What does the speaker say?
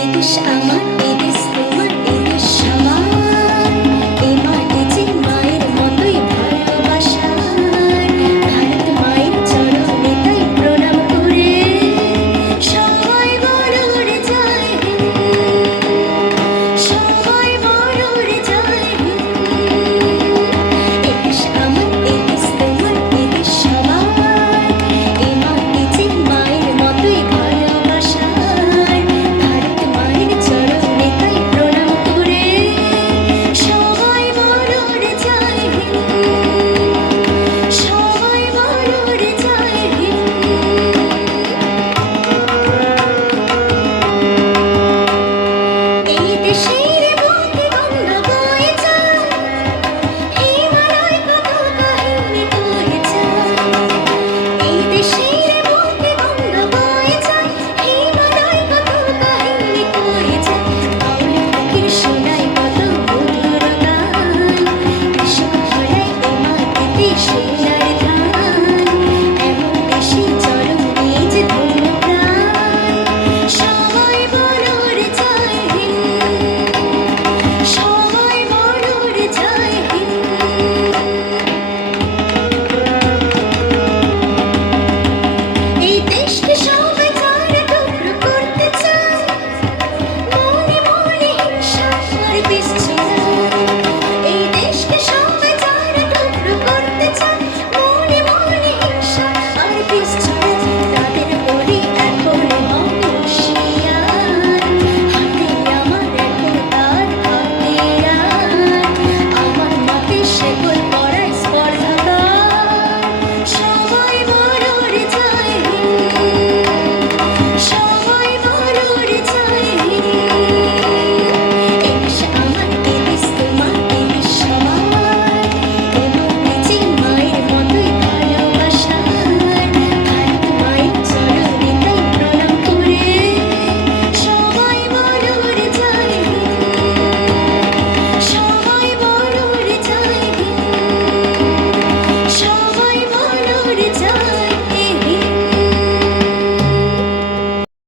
এদেশ আমার এদেশ